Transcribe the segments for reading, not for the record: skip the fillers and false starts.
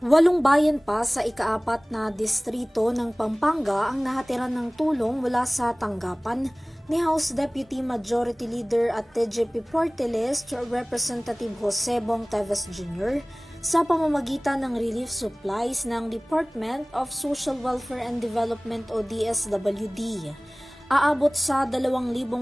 8 bayan pa sa ika-4 na distrito ng Pampanga ang nahatiran ng tulong mula sa tanggapan ni House Deputy Majority Leader at TJP Party List Representative Jose Bong Teves Jr. sa pamamagitan ng relief supplies ng Department of Social Welfare and Development o DSWD. Aabot sa 2,000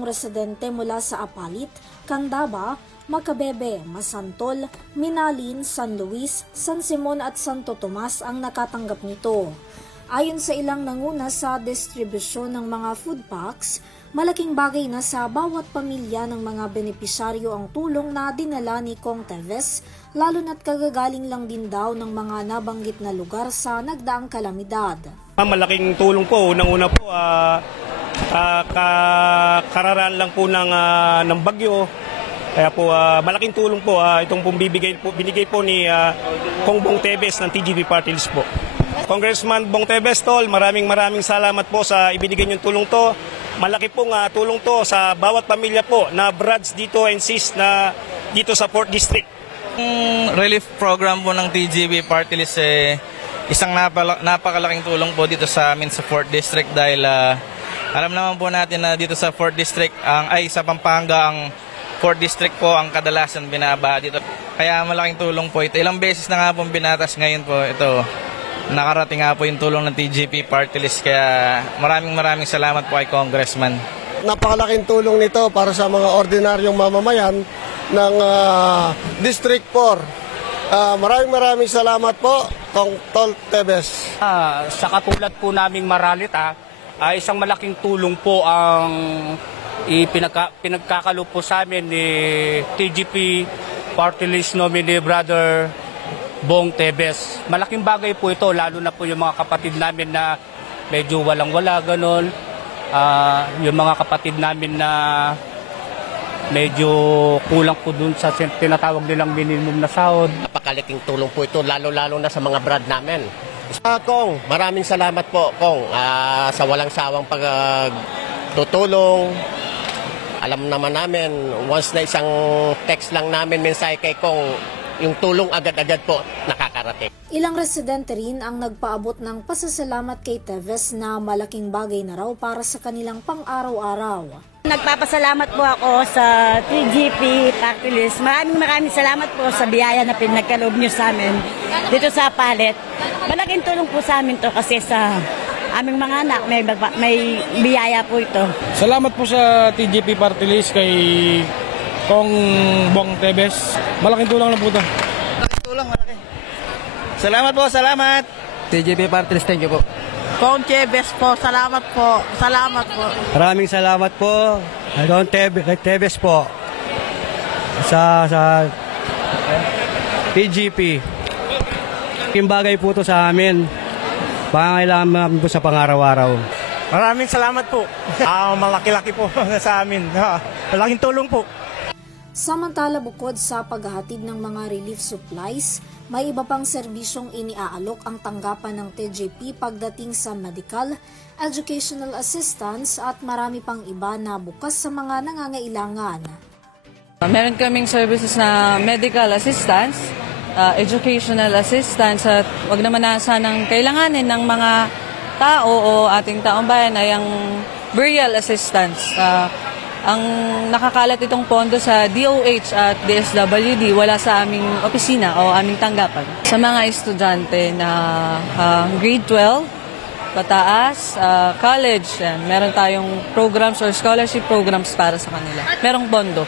residente mula sa Apalit, Candaba, Macabebe, Masantol, Minalin, San Luis, San Simon at Santo Tomas ang nakatanggap nito. Ayon sa ilang nanguna sa distribusyon ng mga food packs, malaking bagay na sa bawat pamilya ng mga benepisyaryo ang tulong na dinala ni Kong Teves, lalo na't kagagaling lang din daw ng mga nabanggit na lugar sa nagdaang kalamidad. Malaking tulong po, unang-una po, kararaan lang po ng bagyo. Kaya po malaking tulong po itong binigay po ni Kong Bong Teves ng TGP Party List po. Congressman Bong Teves Tol, maraming salamat po sa ibinigay niyong tulong to. Malaki pong tulong to sa bawat pamilya po na brads dito and sis na dito sa 4th District. Relief program po ng TGP Party List isang napakalaking tulong po dito sa amin sa 4th District dahil alam naman po natin na dito sa 4th District sa Pampanga ang 4th District po ang kadalasan binabaha dito. Kaya malaking tulong po ito. Ilang beses na nga pong binatas ngayon po ito. Nakarating nga po yung tulong ng TGP Party List. Kaya maraming salamat po kay Congressman. Napakalaking tulong nito para sa mga ordinaryong mamamayan ng District 4. Maraming salamat po, Kong Tol Teves. Sa katulad po naming Maralit, isang malaking tulong po ang pinagkakalo po sa amin ni TGP Party List nominee Brother Bong Teves. Malaking bagay po ito, lalo na po yung mga kapatid namin na medyo walang-wala, ganon. Yung mga kapatid namin na medyo kulang po dun sa tinatawag nilang minimum na sahod. Napakalaking tulong po ito, lalo-lalo na sa mga brad namin. Kong, maraming salamat po, Kong, sa walang sawang pagtutulong. Alam naman namin, once na isang text lang namin mensahe kay Kong, yung tulong agad-agad po nakakarating. Ilang residente rin ang nagpaabot ng pasasalamat kay Teves na malaking bagay na raw para sa kanilang pang-araw-araw. Nagpapasalamat po ako sa TGP Party List. Maraming salamat po sa biyaya na pinagkaloob nyo sa amin dito sa Palit. Malaking tulong po sa amin to kasi sa aming mga anak, may biyaya po ito. Salamat po sa TGP Party List kay Kong Bong Teves. Malaking tulong na po ito. Malaking tulong, malaki. Salamat po, salamat. TGP Party List, thank you po. Kong Teves po, salamat po. Salamat po. Maraming salamat po. Kong Teves po. Sa TGP. Yung bagay po ito sa amin. Pangangailangan namin po sa pang-araw-araw. Maraming salamat po. Malaki-laki po sa amin. Malaking tulong po. Samantala, bukod sa paghahatid ng mga relief supplies, may iba pang serbisyong iniaalok ang tanggapan ng TJP pagdating sa medical, educational assistance at marami pang iba na bukas sa mga nangangailangan. Meron kaming services na medical assistance, educational assistance at wag naman na sanang kailanganin ng mga tao o ating taong bayan ay ang burial assistance. Ang nakakalat itong pondo sa DOH at DSWD wala sa aming opisina o aming tanggapan. Sa mga estudyante na grade 12, pataas, college, meron tayong programs or scholarship programs para sa kanila. Merong pondo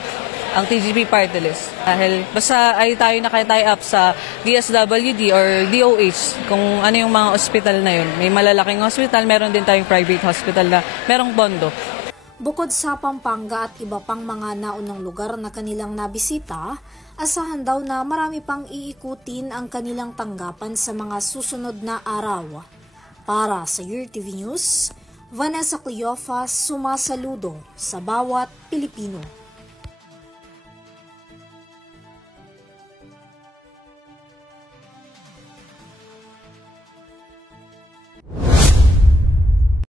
ang TGP Party List. Dahil basta ay tayo naka-tie up sa DSWD or DOH kung ano yung mga ospital na yun. May malalaking hospital, meron din tayong private hospital na merong pondo. Bukod sa Pampanga at iba pang mga naunang lugar na kanilang nabisita, asahan daw na marami pang iikutin ang kanilang tanggapan sa mga susunod na araw. Para sa YurTV News, Vanessa Cleofa sumasaludo sa bawat Pilipino.